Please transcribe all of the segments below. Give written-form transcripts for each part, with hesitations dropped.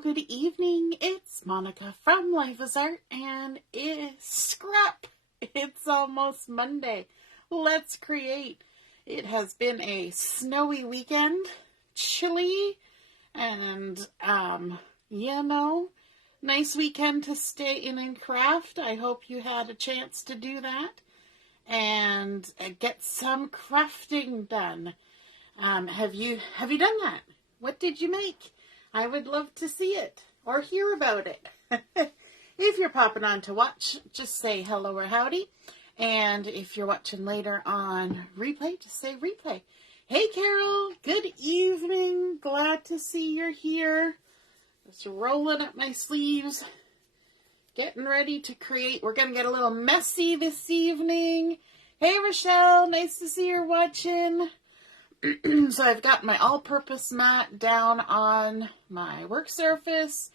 good evening. It's Monica from Life is Art, and it's scrap. It's almost Monday. Let's create. It has been a snowy weekend, chilly, and, nice weekend to stay in and craft. I hope you had a chance to do that and get some crafting done. Have you done that? What did you make? I would love to see it or hear about it. If you're popping on to watch, just say hello or howdy. And if you're watching later on replay, just say replay. Hey, Carol. Good evening. Glad to see you're here. Just rolling up my sleeves. Getting ready to create. We're going to get a little messy this evening. Hey, Rochelle. Nice to see you're watching. So I've got my all-purpose mat down on my work surface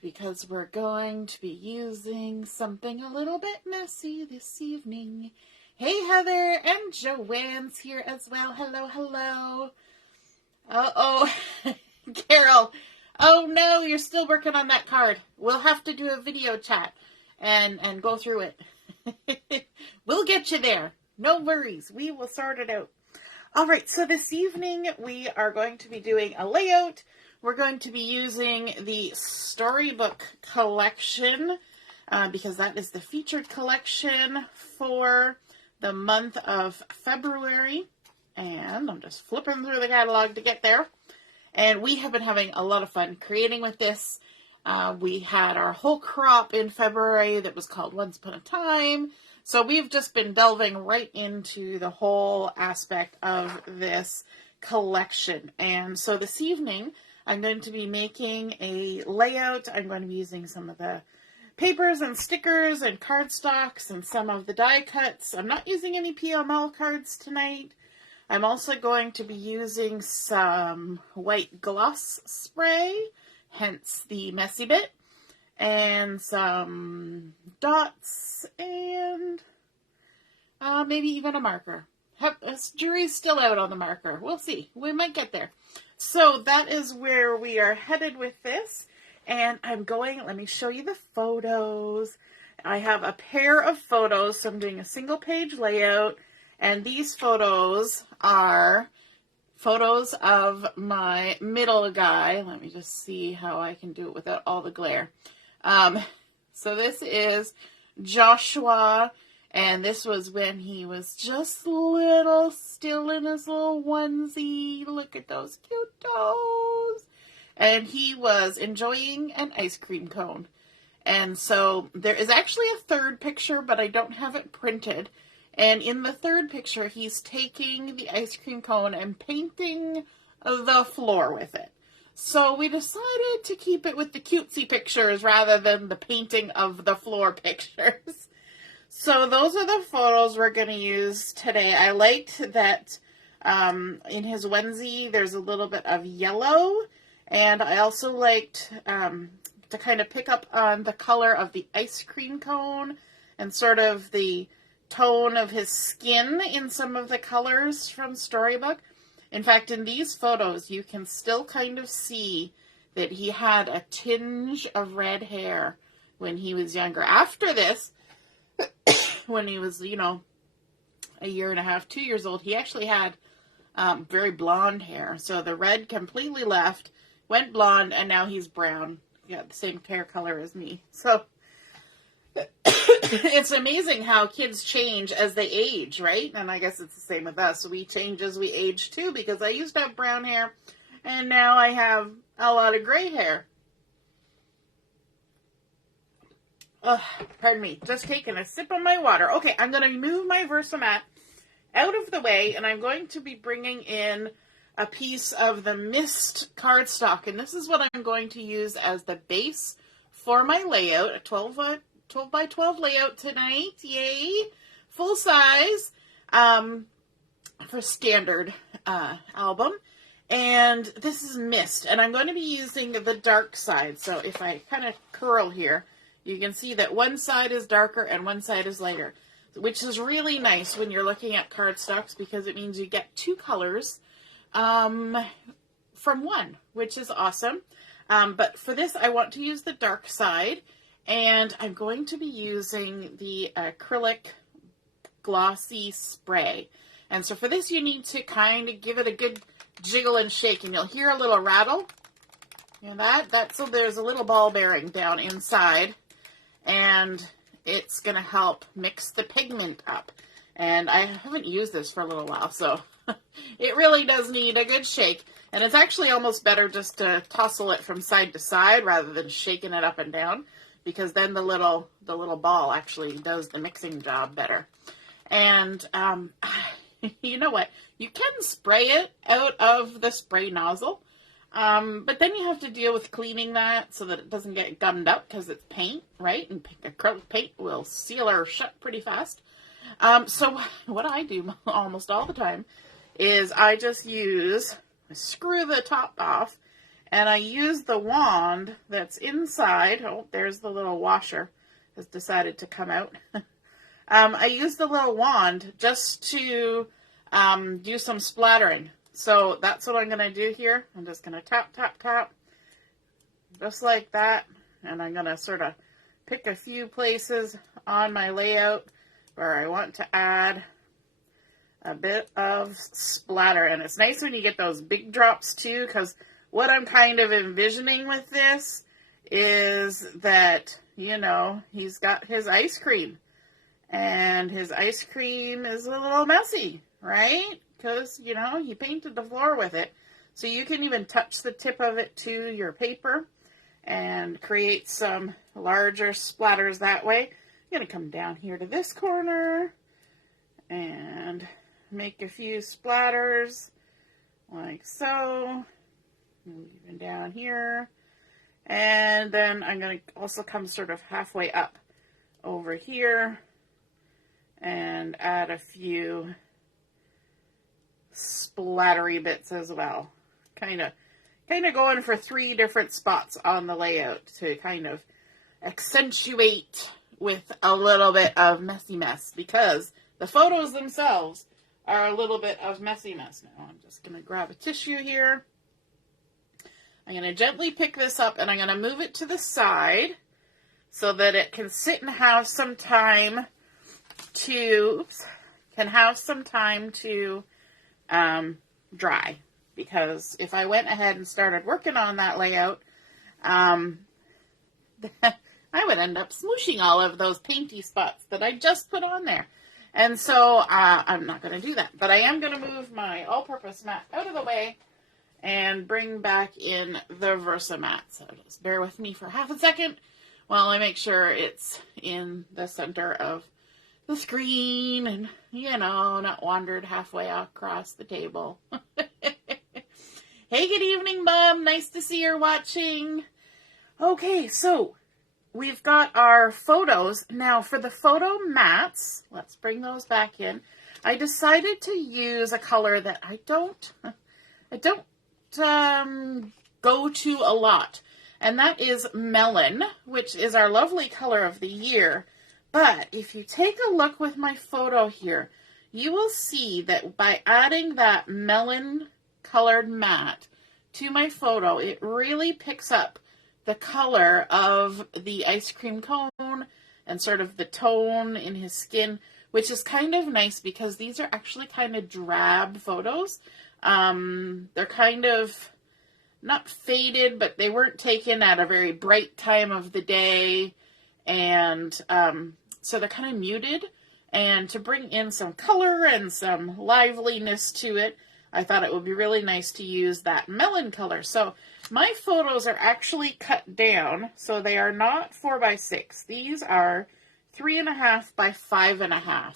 because we're going to be using something a little bit messy this evening. Hey, Heather, and Joanne's here as well. Hello, hello. Uh-oh, Carol. Oh, no, you're still working on that card. We'll have to do a video chat and go through it. We'll get you there. No worries. We will sort it out. All right, so this evening we are going to be doing a layout. We're going to be using the Storybook collection because that is the featured collection for the month of February. And I'm just flipping through the catalog to get there. And we have been having a lot of fun creating with this. We had our whole crop in February that was called Once Upon a Time. So we've just been delving right into the whole aspect of this collection. And so this evening, I'm going to be making a layout. I'm going to be using some of the papers and stickers and cardstocks and some of the die cuts. I'm not using any PML cards tonight. I'm also going to be using some white gloss spray, hence the messy bit. And some dots and maybe even a marker. Jury's still out on the marker. We'll see. We might get there. So that is where we are headed with this. And let me show you the photos. I have a pair of photos, so I'm doing a single page layout. And these photos are photos of my middle guy. Let me just see how I can do it without all the glare. So this is Joshua, and this was when he was just little, still in his little onesie. Look at those cute toes. And he was enjoying an ice cream cone. And so there is actually a third picture, but I don't have it printed. And in the third picture, he's taking the ice cream cone and painting the floor with it. So we decided to keep it with the cutesy pictures rather than the painting of the floor pictures. So those are the photos we're going to use today. I liked that in his onesie there's a little bit of yellow. And I also liked to kind of pick up on the color of the ice cream cone and sort of the tone of his skin in some of the colors from Storybook. In fact, in these photos, you can still kind of see that he had a tinge of red hair when he was younger. After this, when he was, a year and a half, 2 years old, he actually had very blonde hair. So the red completely left, went blonde, and now he's brown. He got the same hair color as me. So it's amazing how kids change as they age, right? And I guess it's the same with us. We change as we age too, because I used to have brown hair and now I have a lot of gray hair. Pardon me, just taking a sip of my water. Okay, I'm going to move my Versamat out of the way, and I'm going to be bringing in a piece of the Mist cardstock, and this is what I'm going to use as the base for my layout, a 12 by 12 layout tonight. Yay! Full size for standard album. And this is Mist. And I'm going to be using the dark side. So if I kind of curl here, you can see that one side is darker and one side is lighter. Which is really nice when you're looking at cardstocks because it means you get two colors from one, which is awesome. But for this, I want to use the dark side, and I'm going to be using the acrylic glossy spray. And so for this, you need to kind of give it a good jiggle and shake, and you'll hear a little rattle. You know that's so there's a little ball bearing down inside, and it's going to help mix the pigment up. And I haven't used this for a little while, so it really does need a good shake. And it's actually almost better just to tussle it from side to side rather than shaking it up and down, because then the little ball actually does the mixing job better. And you know what? You can spray it out of the spray nozzle, but then you have to deal with cleaning that so that it doesn't get gummed up because it's paint, right? And acrylic paint will seal or shut pretty fast. So what I do almost all the time is I just screw the top off, and I use the wand that's inside. Oh, there's the little washer has decided to come out. I use the little wand just to do some splattering. So that's what I'm going to do here. I'm just going to tap, tap, tap, just like that. And I'm going to sort of pick a few places on my layout where I want to add a bit of splatter. And it's nice when you get those big drops too, because what I'm kind of envisioning with this is that, you know, he's got his ice cream. And his ice cream is a little messy, right? Because, you know, he painted the floor with it. So you can even touch the tip of it to your paper and create some larger splatters that way. I'm going to come down here to this corner and make a few splatters like so. Even down here. And then I'm going to also come sort of halfway up over here and add a few splattery bits as well. Kind of going for 3 different spots on the layout to kind of accentuate with a little bit of messy mess, because the photos themselves are a little bit of messy mess. Now I'm just going to grab a tissue here. I'm going to gently pick this up, and I'm going to move it to the side so that it can sit and have some time to dry. Because if I went ahead and started working on that layout, I would end up smooshing all of those painty spots that I just put on there. And so I'm not going to do that. But I am going to move my all-purpose mat out of the way and bring back in the Versamat. So just bear with me for half a second while I make sure it's in the center of the screen and, you know, not wandered halfway across the table. Hey, good evening, Mom. Nice to see you're watching. Okay, so we've got our photos. Now, for the photo mats, let's bring those back in. I decided to use a color that I don't go to a lot, and that is melon, which is our lovely color of the year. But if you take a look with my photo here, you will see that by adding that melon colored mat to my photo, it really picks up the color of the ice cream cone and sort of the tone in his skin, which is kind of nice because these are actually kind of drab photos. They're kind of not faded, but they weren't taken at a very bright time of the day. And so they're kind of muted. And to bring in some color and some liveliness to it, I thought it would be really nice to use that melon color. So my photos are actually cut down, so they are not 4x6. These are 3.5 by 5.5.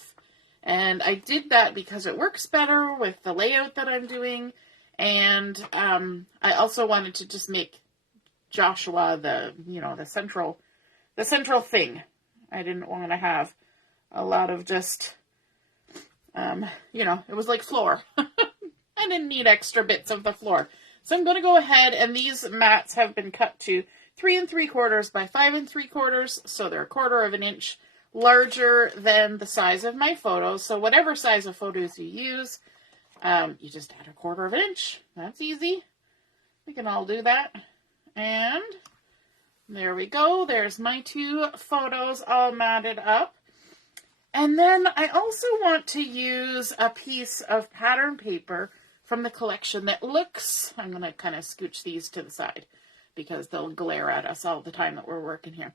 And I did that because it works better with the layout that I'm doing. And I also wanted to just make Joshua the central thing. I didn't want to have a lot of just, it was like floor. I didn't need extra bits of the floor. So I'm going to go ahead, and these mats have been cut to 3 3/4 by 5 3/4. So they're 1/4 inch larger than the size of my photos. So whatever size of photos you use, you just add 1/4 inch. That's easy. We can all do that. And there we go. There's my two photos all matted up. And then I also want to use a piece of pattern paper from the collection that looks, I'm going to kind of scooch these to the side because they'll glare at us all the time that we're working here.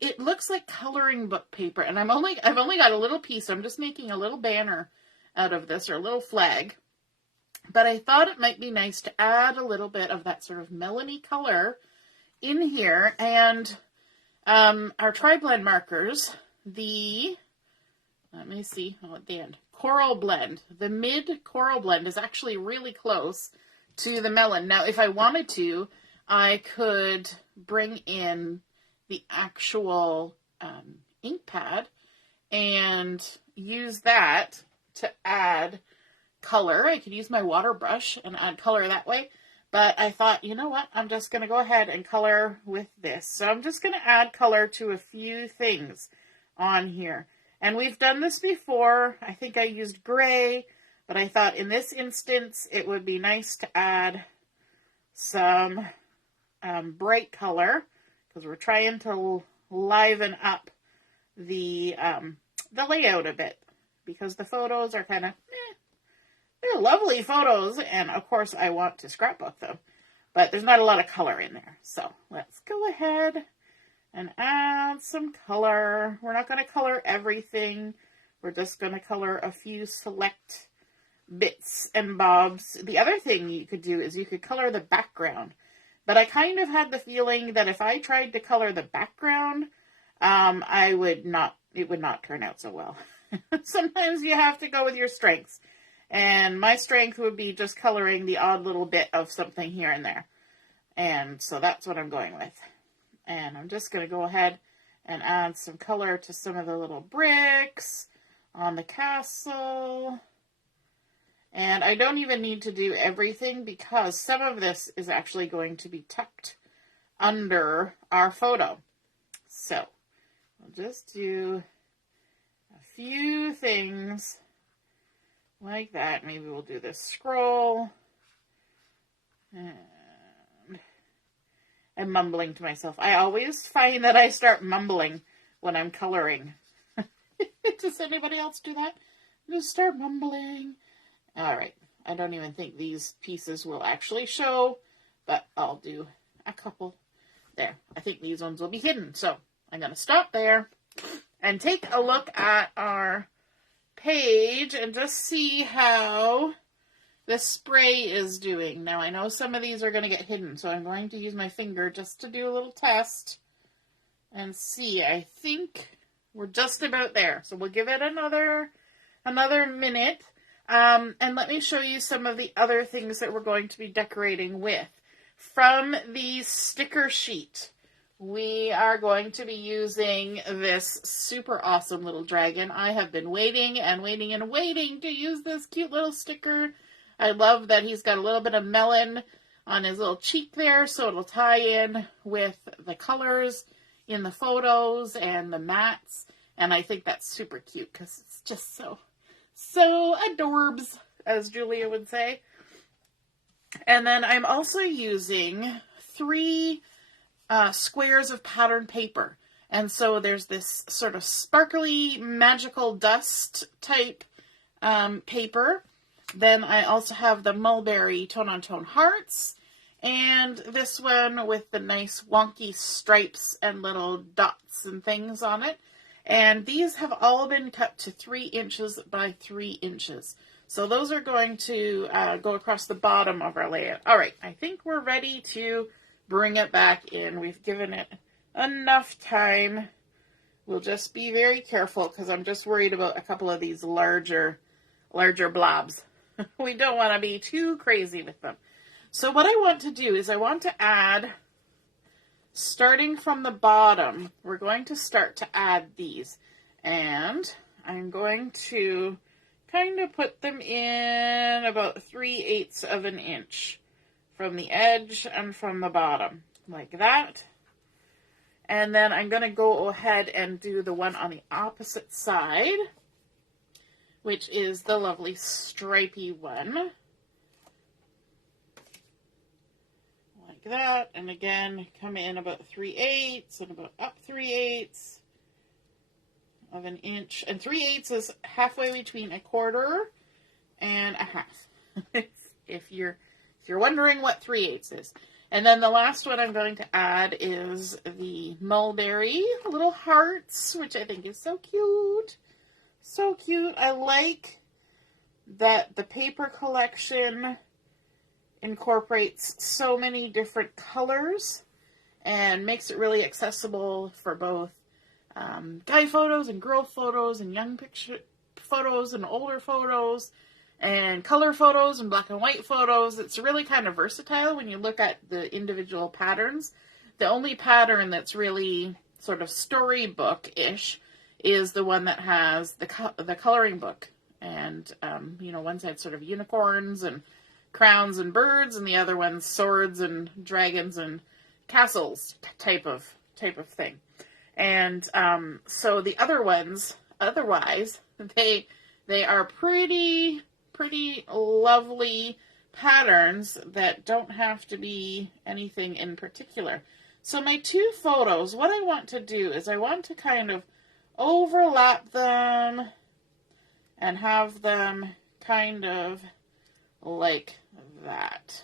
It looks like coloring book paper, and I've only got a little piece. I'm just making a little banner out of this, or a little flag. But I thought it might be nice to add a little bit of that sort of melony color in here. And our tri-blend markers, let me see, at the end, Coral Blend. The mid Coral Blend is actually really close to the melon. Now, if I wanted to, I could bring in the actual ink pad and use that to add color. I could use my water brush and add color that way. But I thought, you know what? I'm just going to go ahead and color with this. So I'm just going to add color to a few things on here. And we've done this before. I think I used gray, but I thought in this instance it would be nice to add some bright color because we're trying to liven up the layout a bit because the photos are kind of, they're lovely photos, and of course I want to scrapbook them, but there's not a lot of color in there. So let's go ahead and add some color. We're not going to color everything. We're just going to color a few select bits and bobs. The other thing you could do is you could color the background, but I kind of had the feeling that if I tried to color the background, it would not turn out so well. Sometimes you have to go with your strengths. And my strength would be just coloring the odd little bit of something here and there. And so that's what I'm going with. And I'm just going to go ahead and add some color to some of the little bricks on the castle. And I don't even need to do everything because some of this is actually going to be tucked under our photo. So I'll just do a few things like that. Maybe we'll do this scroll. And I'm mumbling to myself. I always find that I start mumbling when I'm coloring. Does anybody else do that? Just start mumbling. All right. I don't even think these pieces will actually show, but I'll do a couple there. I think these ones will be hidden. So I'm going to stop there and take a look at our page and just see how the spray is doing. Now I know some of these are going to get hidden, so I'm going to use my finger just to do a little test and see. I think we're just about there, so we'll give it another minute. And let me show you some of the other things that we're going to be decorating with. From the sticker sheet, we are going to be using this super awesome little dragon. I have been waiting and waiting and waiting to use this cute little sticker. I love that he's got a little bit of melon on his little cheek there, so it'll tie in with the colors in the photos and the mats. And I think that's super cute because it's just so adorbs, as Julia would say. And then I'm also using 3 squares of pattern paper. And so there's this sort of sparkly magical dust type paper. Then I also have the mulberry tone-on-tone hearts. And this one with the nice wonky stripes and little dots and things on it. And these have all been cut to 3 inches by 3 inches. So those are going to go across the bottom of our layout. All right, I think we're ready to bring it back in. We've given it enough time. We'll just be very careful because I'm just worried about a couple of these larger blobs. We don't want to be too crazy with them. So what I want to do is I want to add, starting from the bottom, we're going to start to add these. And I'm going to kind of put them in about 3/8 of an inch from the edge and from the bottom, like that. And then I'm going to go ahead and do the one on the opposite side, which is the lovely stripy one. that. And again, come in about 3/8 and about up 3/8 of an inch. And 3/8 is halfway between a quarter and a half. if you're wondering what 3/8 is. And then the last one I'm going to add is the mulberry little hearts, which I think is so cute. So cute. I like that the paper collection incorporates so many different colors and makes it really accessible for both guy photos and girl photos and young picture photos and older photos and color photos and black and white photos. It's really kind of versatile when you look at the individual patterns. The only pattern that's really sort of storybook-ish is the one that has the coloring book. And, one side sort of unicorns and crowns and birds, and the other one's swords and dragons and castles type of thing. And so the other ones, otherwise, they are pretty lovely patterns that don't have to be anything in particular. So my two photos, what I want to do is I want to kind of overlap them and have them kind of like that.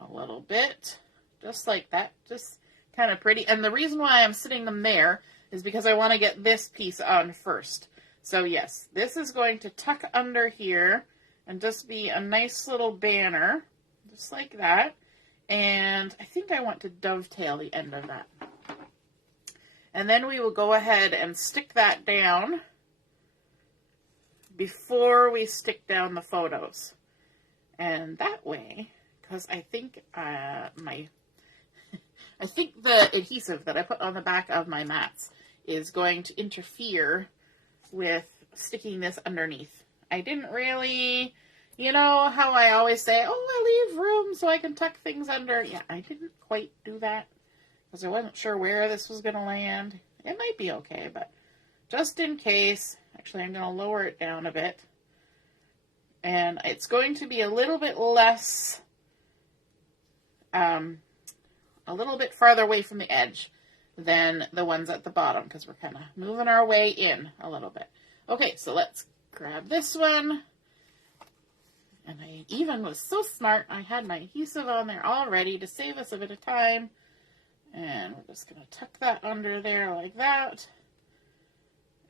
A little bit. Just like that. Just kind of pretty. And the reason why I'm sitting them there is because I want to get this piece on first. So yes, this is going to tuck under here and just be a nice little banner. Just like that. And I think I want to dovetail the end of that. And then we will go ahead and stick that down before we stick down the photos. And that way, because I think I think the adhesive that I put on the back of my mats is going to interfere with sticking this underneath. I didn't really, you know how I always say, oh, I leave room so I can tuck things under. Yeah, I didn't quite do that because I wasn't sure where this was going to land. It might be okay, but just in case, actually I'm going to lower it down a bit. And it's going to be a little bit less, a little bit farther away from the edge than the ones at the bottom because we're kind of moving our way in a little bit. Okay, so let's grab this one. And I even was so smart, I had my adhesive on there already to save us a bit of time. And we're just going to tuck that under there like that.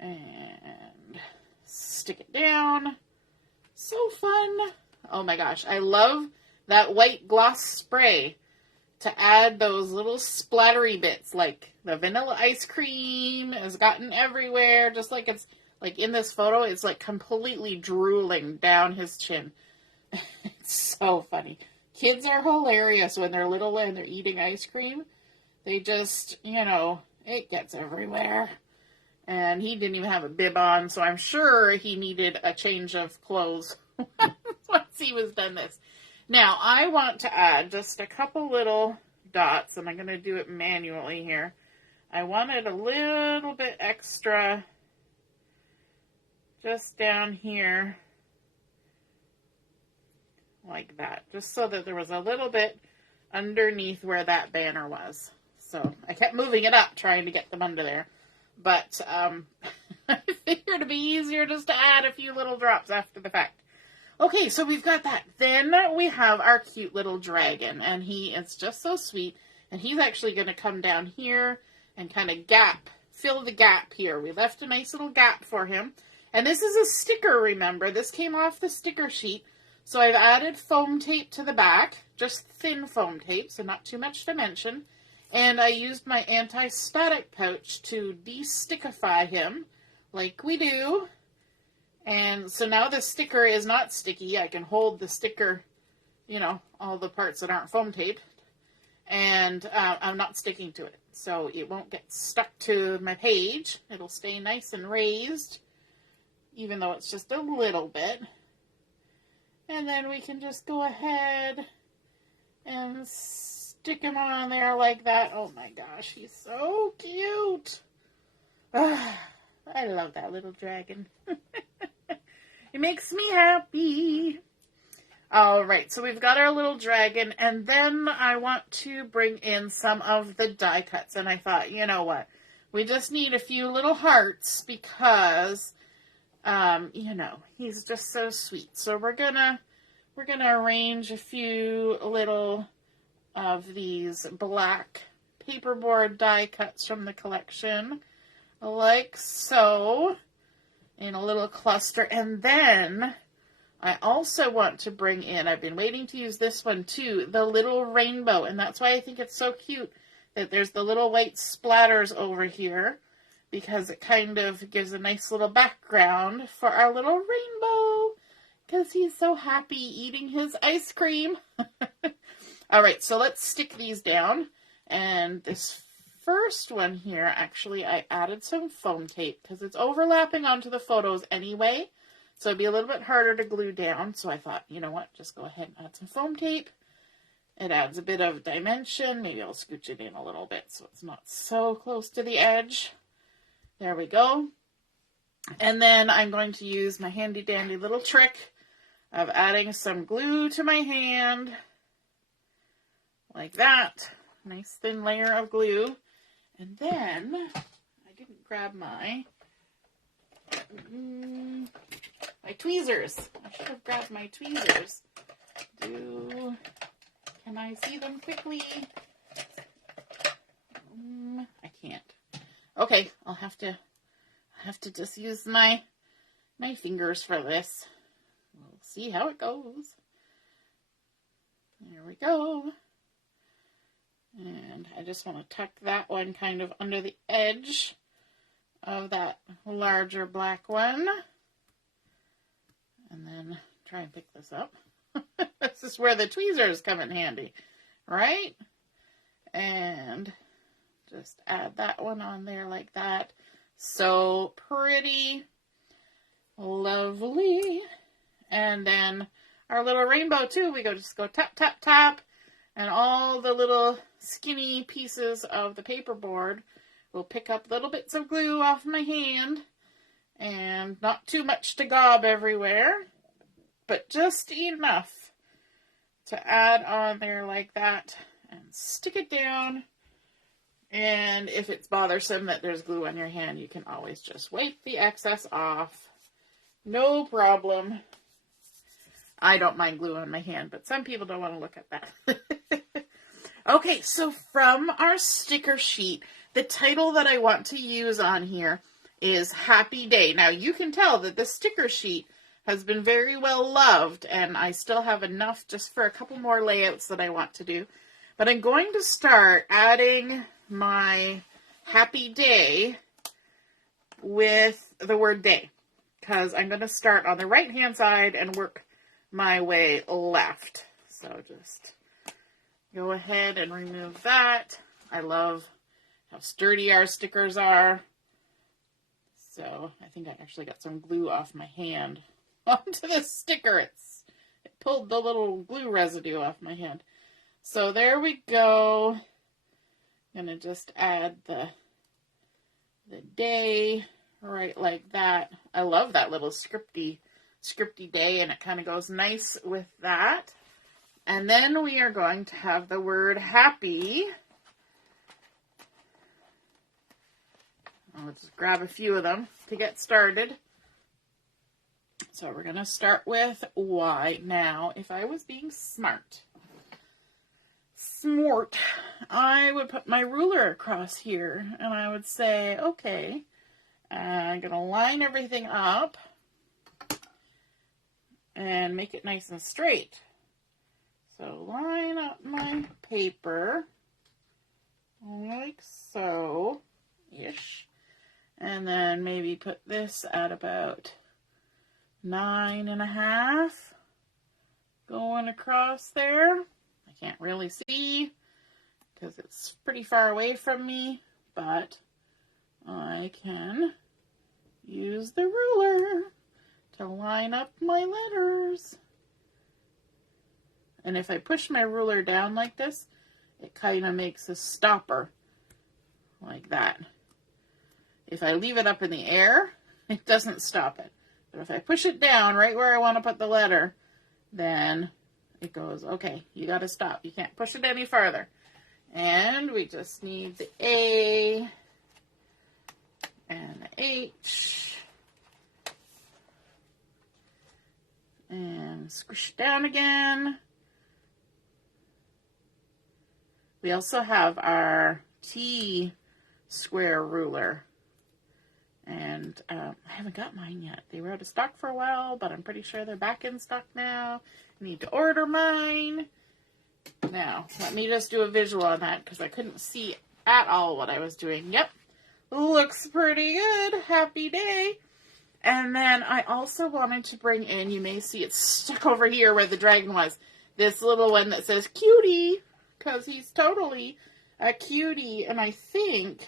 And stick it down. So fun. Oh my gosh, I love that white gloss spray to add those little splattery bits, like the vanilla ice cream has gotten everywhere, just like it's like in this photo, it's like completely drooling down his chin. It's so funny. Kids are hilarious when they're little and they're eating ice cream. They just, it gets everywhere. And he didn't even have a bib on, so I'm sure he needed a change of clothes once he was done this. Now, I want to add just a couple little dots, and I'm going to do it manually here. I wanted a little bit extra just down here, like that, just so that there was a little bit underneath where that banner was. So I kept moving it up, trying to get them under there. But I figured it'd be easier just to add a few little drops after the fact. Okay, so we've got that. Then we have our cute little dragon, and he is just so sweet. And he's actually going to come down here and kind of fill the gap here. We left a nice little gap for him. And this is a sticker, remember. This came off the sticker sheet. So I've added foam tape to the back, just thin foam tape, so not too much to mention. And I used my anti-static pouch to de-stickify him, like we do. And so now the sticker is not sticky. I can hold the sticker, all the parts that aren't foam taped. And I'm not sticking to it. So it won't get stuck to my page. It'll stay nice and raised, even though it's just a little bit. And then we can just go ahead and stick him on there like that. Oh my gosh, he's so cute. I love that little dragon. It makes me happy. All right, so we've got our little dragon, and then I want to bring in some of the die cuts. And I thought, you know what? We just need a few little hearts because, you know, he's just so sweet. So we're gonna arrange a few little of these black paperboard die cuts from the collection, like so, in a little cluster, and then I also want to bring in, I've been waiting to use this one too, the little rainbow. And that's why I think it's so cute that there's the little white splatters over here, because it kind of gives a nice little background for our little rainbow, because he's so happy eating his ice cream. All right, so let's stick these down. And this first one here, actually, I added some foam tape because it's overlapping onto the photos anyway. So it'd be a little bit harder to glue down. So I thought, you know what, just go ahead and add some foam tape. It adds a bit of dimension. Maybe I'll scooch it in a little bit so it's not so close to the edge. There we go. And then I'm going to use my handy dandy little trick of adding some glue to my hand. Like that. Nice thin layer of glue. And then, I didn't grab my tweezers. I should have grabbed my tweezers. Can I see them quickly? I can't. Okay, I'll have to just use my fingers for this. We'll see how it goes. There we go. And I just want to tuck that one kind of under the edge of that larger black one. And then try and pick this up. This is where the tweezers come in handy, right? And just add that one on there like that. So pretty. Lovely. And then our little rainbow too. We just go tap, tap, tap. And all the little skinny pieces of the paperboard will pick up little bits of glue off my hand. And not too much to gob everywhere, but just enough to add on there like that and stick it down. And if it's bothersome that there's glue on your hand, you can always just wipe the excess off. No problem. I don't mind glue on my hand, but some people don't want to look at that. Okay, so from our sticker sheet, the title that I want to use on here is Happy Day. Now, you can tell that the sticker sheet has been very well loved, and I still have enough just for a couple more layouts that I want to do. But I'm going to start adding my Happy Day with the word day, because I'm going to start on the right-hand side and work my way left. So just go ahead and remove that. I love how sturdy our stickers are. So I think I actually got some glue off my hand onto the sticker. It pulled the little glue residue off my hand. So there we go. I'm going to just add the day right like that. I love that little scripty day, and it kind of goes nice with that. And then we are going to have the word happy. I'll just grab a few of them to get started. So we're going to start with Y. Now, if I was being smart, I would put my ruler across here, and I would say, okay, I'm going to line everything up and make it nice and straight. So line up my paper like so-ish. And then maybe put this at about 9.5 going across there. I can't really see because it's pretty far away from me, but I can use the ruler to line up my letters. And if I push my ruler down like this, it kind of makes a stopper like that. If I leave it up in the air, it doesn't stop it. But if I push it down right where I want to put the letter, then it goes, okay, you got to stop. You can't push it any farther. And we just need the A and the H. And squish it down again. We also have our T square ruler. And I haven't got mine yet. They were out of stock for a while, but I'm pretty sure they're back in stock now. I need to order mine. Now, let me just do a visual on that because I couldn't see at all what I was doing. Yep, looks pretty good. Happy day. And then I also wanted to bring in, you may see it's stuck over here where the dragon was, this little one that says cutie, because he's totally a cutie. And I think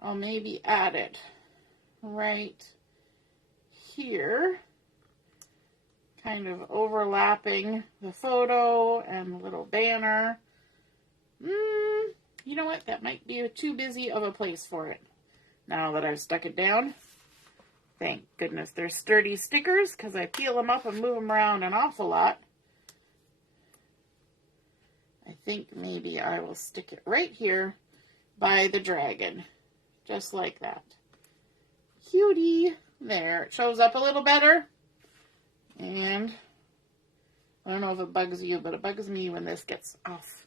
I'll maybe add it right here, kind of overlapping the photo and the little banner. You know what? That might be too busy of a place for it. Now that I've stuck it down. Thank goodness they're sturdy stickers because I peel them up and move them around an awful lot. I think maybe I will stick it right here by the dragon. Just like that. Cutie. There. It shows up a little better. And I don't know if it bugs you, but it bugs me when this gets off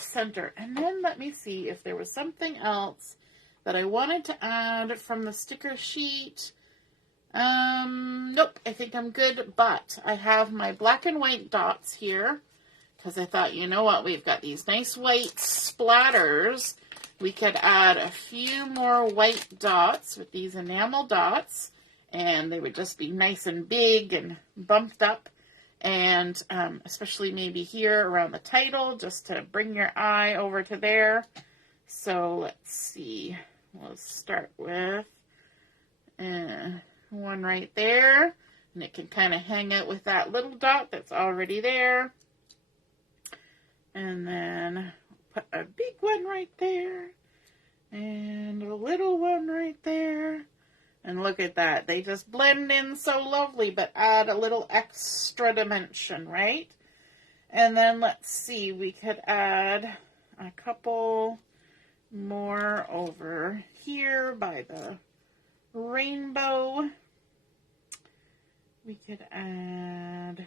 center. And then let me see if there was something else that I wanted to add from the sticker sheet. Nope, I think I'm good, but I have my black and white dots here because I thought, you know what, we've got these nice white splatters. We could add a few more white dots with these enamel dots, and they would just be nice and big and bumped up, and especially maybe here around the title, just to bring your eye over to there. So let's see, we'll start with one right there, and it can kind of hang out with that little dot that's already there. And then put a big one right there, and a little one right there. And look at that. They just blend in so lovely, but add a little extra dimension, right? And then let's see, we could add a couple more over here by the rainbow. We could add,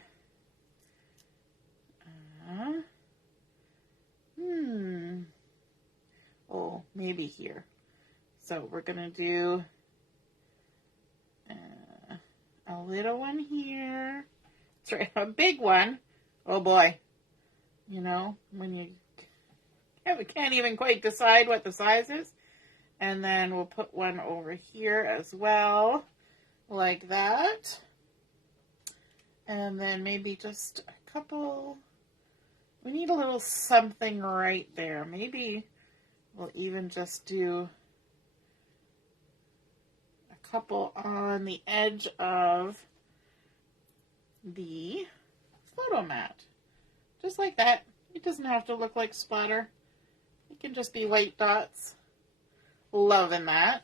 oh, maybe here. So we're going to do a little one here. That's right, a big one. Oh boy. You know, when you can't even quite decide what the size is. And then we'll put one over here as well, like that. And then maybe just a couple. We need a little something right there. Maybe we'll even just do a couple on the edge of the photo mat. Just like that. It doesn't have to look like splatter. It can just be white dots. Loving that.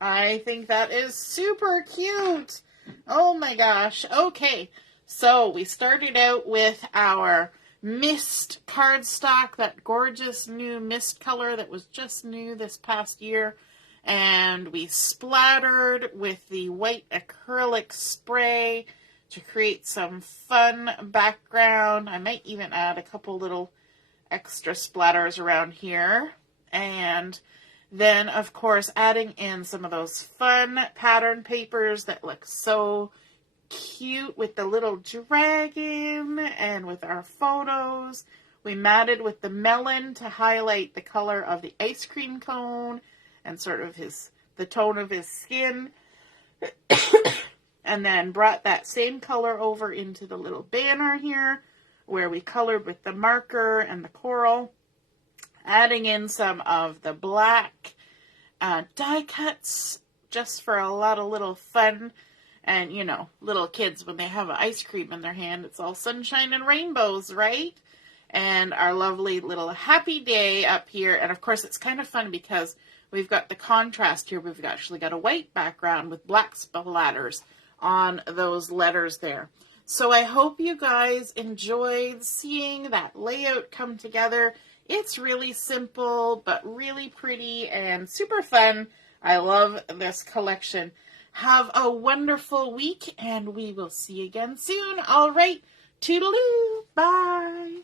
I think that is super cute. Oh my gosh. Okay. So we started out with our mist cardstock, that gorgeous new mist color that was just new this past year. And we splattered with the white acrylic spray to create some fun background. I might even add a couple little extra splatters around here. And then, of course, adding in some of those fun pattern papers that look so cute with the little dragon and with our photos. We matted with the melon to highlight the color of the ice cream cone and sort of the tone of his skin. And then brought that same color over into the little banner here where we colored with the marker and the coral. Adding in some of the black die cuts just for a lot of little fun. And, you know, little kids, when they have ice cream in their hand, it's all sunshine and rainbows, right? And our lovely little happy day up here. And, of course, it's kind of fun because we've got the contrast here. We've actually got a white background with black splatters on those letters there. So I hope you guys enjoyed seeing that layout come together. It's really simple, but really pretty and super fun. I love this collection. Have a wonderful week, and we will see you again soon. All right, toodaloo, bye.